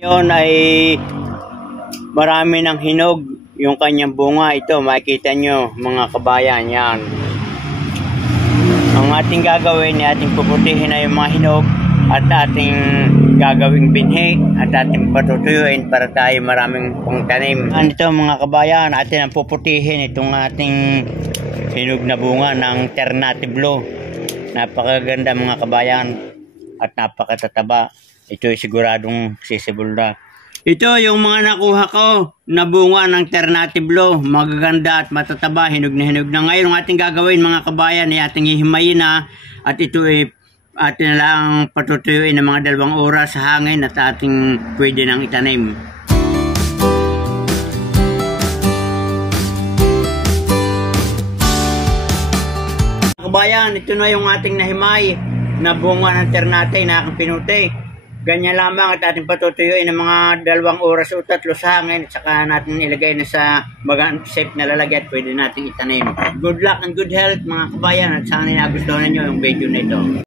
Yun ay marami ng hinog yung kanyang bunga. Ito makikita nyo mga kabayan, yan. Ang ating gagawin ay ating puputihin na yung mga hinog at ating gagawing binhi at ating patutuyuin para tayo maraming pangtanim. Ito mga kabayan, atin ang puputihin itong ating hinog na bunga ng Ternate Blue. Napakaganda mga kabayan at napakatataba. Ito ay siguradong sisibol na. Ito yung mga nakuha ko na bunga ng Ternate Blue. Magaganda at matataba, hinog na hinog na. Ngayon ang ating gagawin mga kabayan ay ating hihimayin na at ito ay atin na lang patutuyuin ng mga 2 oras sa hangin at ating pwede nang itanim. Kabayan, ito na yung ating nahimay na bunga ng Ternate na aking pinuti. Ganyan lamang at ating patutuyuin ng mga 2 oras o 3 sa hangin at saka natin ilagay na sa safe na lalagyan at pwede natin itanim. Good luck and good health mga kabayan at sana nagustuhan nyo yung video na ito.